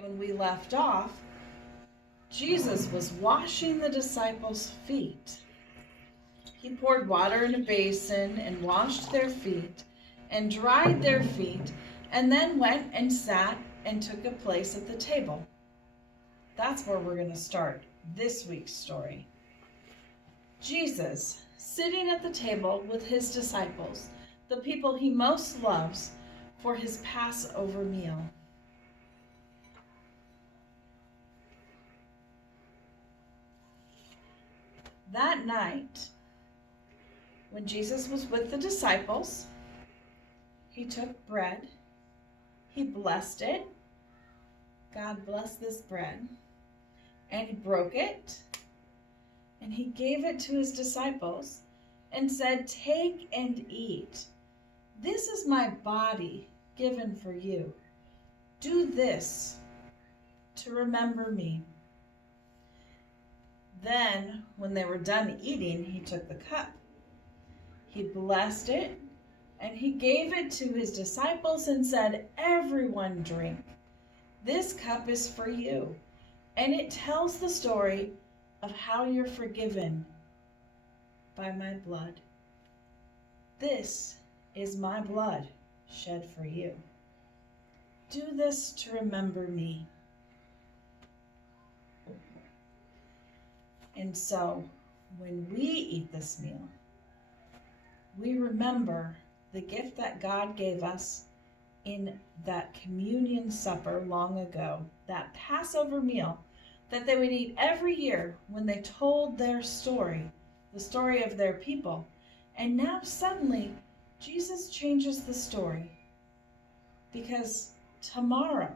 When we left off, Jesus was washing the disciples' feet. He poured water in a basin and washed their feet and dried their feet, and then went and sat and took a place at the table. That's where we're going to start this week's story. Jesus, sitting at the table with his disciples, the people he most loves, for his Passover meal. That night, when Jesus was with the disciples, he took bread, he blessed it. God bless this bread. And he broke it, and he gave it to his disciples and said, "Take and eat. This is my body given for you. Do this to remember me." Then, when they were done eating, he took the cup. He blessed it, and he gave it to his disciples and said, "Everyone drink. This cup is for you, and it tells the story of how you're forgiven by my blood. This is my blood shed for you. Do this to remember me." And so, when we eat this meal, we remember the gift that God gave us in that communion supper long ago, that Passover meal that they would eat every year when they told their story, the story of their people. And now suddenly, Jesus changes the story because tomorrow,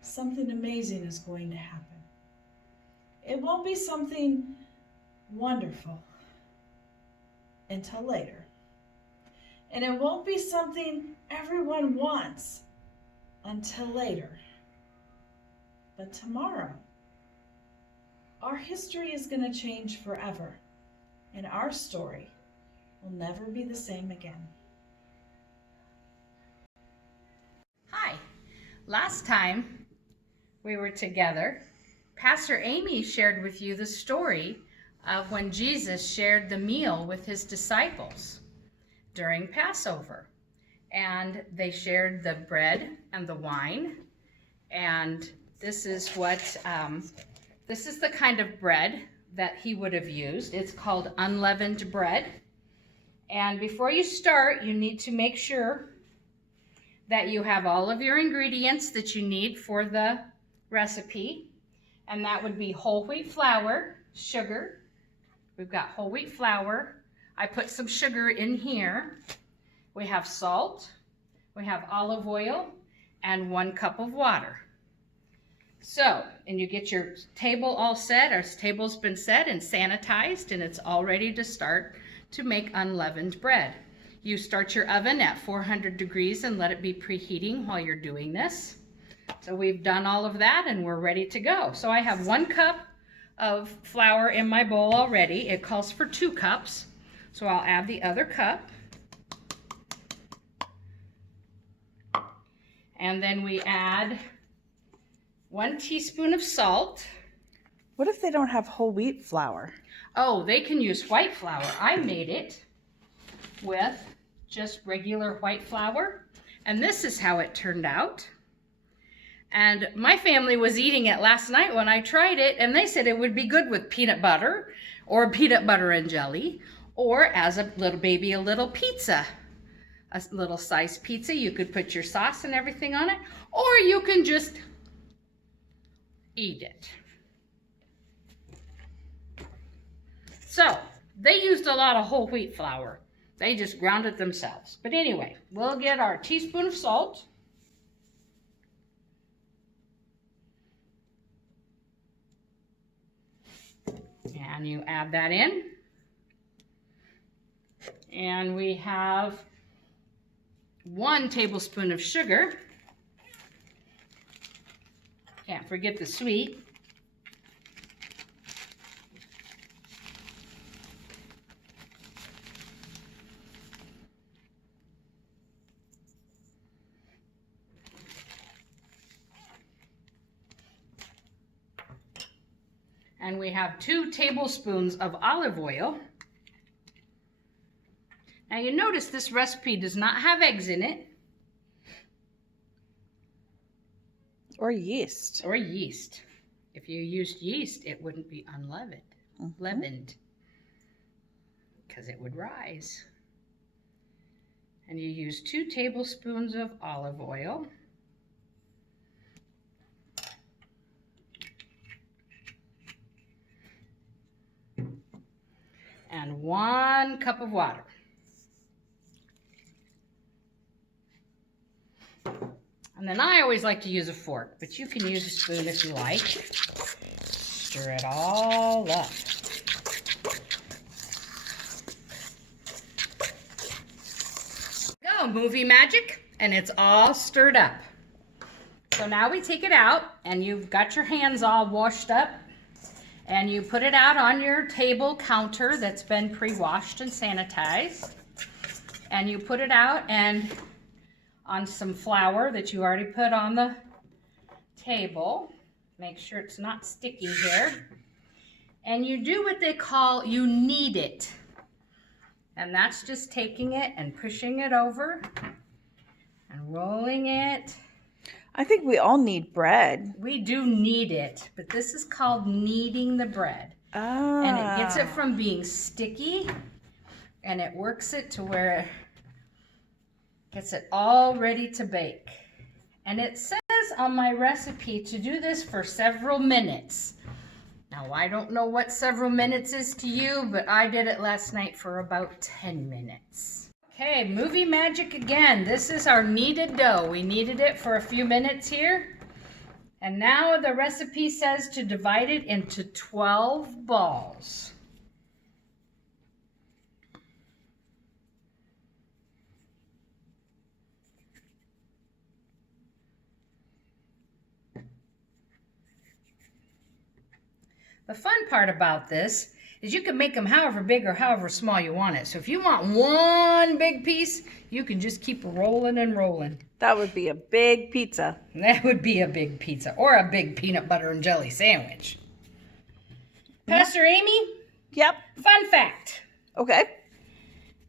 something amazing is going to happen. It won't be something wonderful until later. And it won't be something everyone wants until later. But tomorrow, our history is going to change forever, and our story will never be the same again. Hi. Last time we were together, Pastor Amy shared with you the story of when Jesus shared the meal with his disciples during Passover. And they shared the bread and the wine. And this is the kind of bread that he would have used. It's called unleavened bread. And before you start, you need to make sure that you have all of your ingredients that you need for the recipe. And that would be whole wheat flour, sugar. We've got whole wheat flour. I put some sugar in here. We have salt. We have olive oil and 1 cup of water. So, and you get your table all set. Our table's been set and sanitized, and it's all ready to start to make unleavened bread. You start your oven at 400 degrees and let it be preheating while you're doing this. So we've done all of that and we're ready to go. So I have 1 cup of flour in my bowl already. It calls for 2 cups. So I'll add the other cup. And then we add 1 teaspoon of salt. What if they don't have whole wheat flour? Oh, they can use white flour. I made it with just regular white flour. And this is how it turned out. And my family was eating it last night when I tried it, and they said it would be good with peanut butter or peanut butter and jelly, or as a little baby, a little pizza, a little sliced pizza. You could put your sauce and everything on it, or you can just eat it. So they used a lot of whole wheat flour. They just ground it themselves. But anyway, we'll get our teaspoon of salt. And you add that in. And we have 1 tablespoon of sugar. Can't forget the sweet. And we have 2 tablespoons of olive oil. Now you notice this recipe does not have eggs in it. Or yeast. Or yeast. If you used yeast, it wouldn't be unleavened. Leavened. Because it would rise. And you use 2 tablespoons of olive oil. And 1 cup of water. And then I always like to use a fork, but you can use a spoon if you like. Stir it all up. Go, movie magic, and it's all stirred up. So now we take it out, and you've got your hands all washed up, and you put it out on your table counter that's been pre-washed and sanitized. And you put it out and on some flour that you already put on the table. Make sure it's not sticky here. And you do what they call, you knead it. And that's just taking it and pushing it over and rolling it. I think we all need bread. We do knead it, but this is called kneading the bread. Ah. And it gets it from being sticky, and it works it to where it gets it all ready to bake. And it says on my recipe to do this for several minutes. Now, I don't know what several minutes is to you, but I did it last night for about 10 minutes. Okay, movie magic again. This is our kneaded dough. We kneaded it for a few minutes here. And now the recipe says to divide it into 12 balls. The fun part about this is you can make them however big or however small you want it. So if you want one big piece, you can just keep rolling and rolling. That would be a big pizza. That would be a big pizza or a big peanut butter and jelly sandwich. Pastor Amy? Yep. Fun fact. Okay.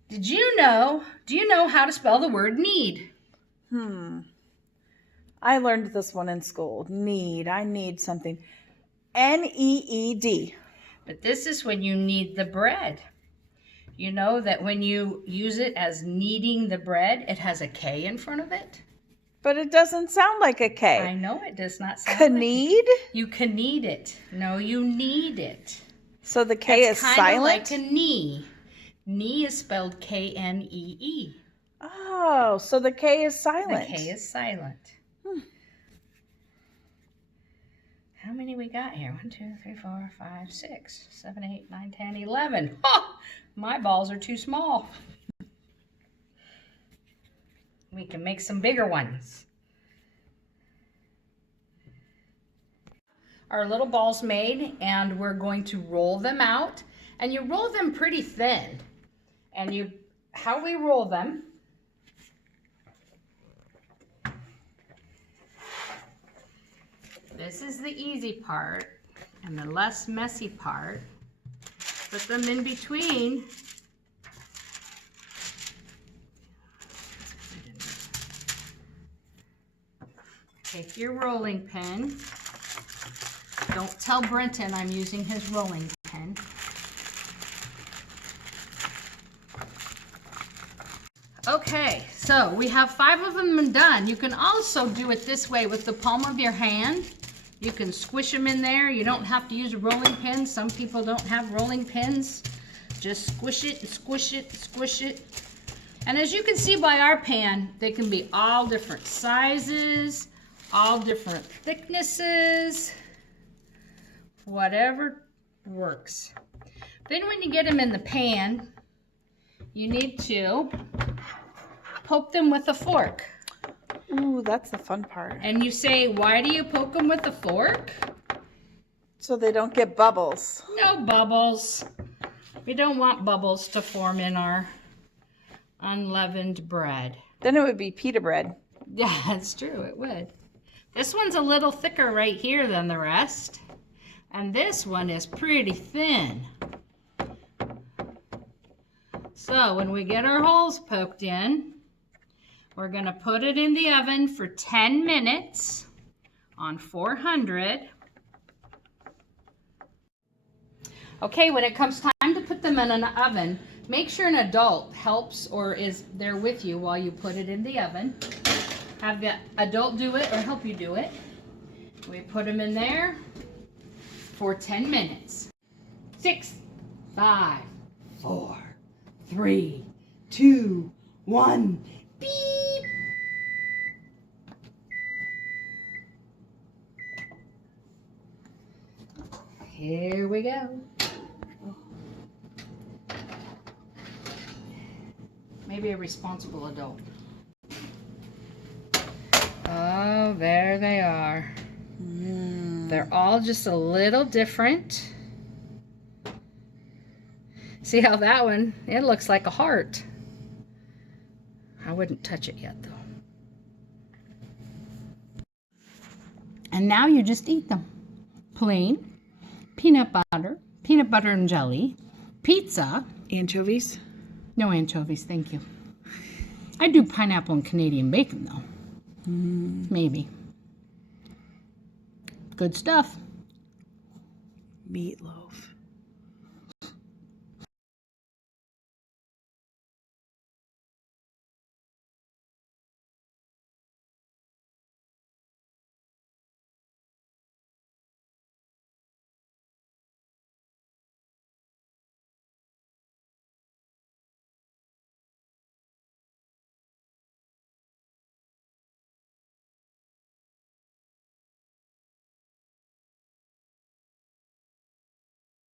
Do you know how to spell the word need? I learned this one in school. Need. I need something. N-E-E-D. But this is when you knead the bread. You know that when you use it as kneading the bread, it has a K in front of it? But it doesn't sound like a K. I know it does not sound like Knead? You can knead it. No, you knead it. So the K is silent? It's kind of like a knee. Knee is spelled K-N-E-E. Oh, so the K is silent. The K is silent. How many we got here? 1, 2, 3, 4, 5, 6, 7, 8, 9, 10, 11. Oh, my balls are too small. We can make some bigger ones. Our little balls made, and we're going to roll them out. And you roll them pretty thin. And how we roll them, this is the easy part and the less messy part. Put them in between. Take your rolling pin. Don't tell Brenton I'm using his rolling pin. Okay, so we have 5 of them done. You can also do it this way with the palm of your hand. You can squish them in there. You don't have to use a rolling pin. Some people don't have rolling pins. Just squish it and squish it and squish it. And as you can see by our pan, they can be all different sizes, all different thicknesses, whatever works. Then when you get them in the pan, you need to poke them with a fork. Ooh, that's the fun part. And you say, why do you poke them with a fork? So they don't get bubbles. No bubbles. We don't want bubbles to form in our unleavened bread. Then it would be pita bread. Yeah, that's true, it would. This one's a little thicker right here than the rest. And this one is pretty thin. So when we get our holes poked in, we're going to put it in the oven for 10 minutes on 400. Okay, when it comes time to put them in an oven, make sure an adult helps or is there with you while you put it in the oven. Have the adult do it or help you do it. We put them in there for 10 minutes. 6, 5, 4, 3, 2, 1. Beep. Here we go. Maybe a responsible adult. Oh, there they are. They're all just a little different. See how that one, it looks like a heart. I wouldn't touch it yet though. And now you just eat them. Plain, peanut butter and jelly, pizza. Anchovies? No anchovies, thank you. I do pineapple and Canadian bacon though. Maybe. Good stuff. Meatloaf.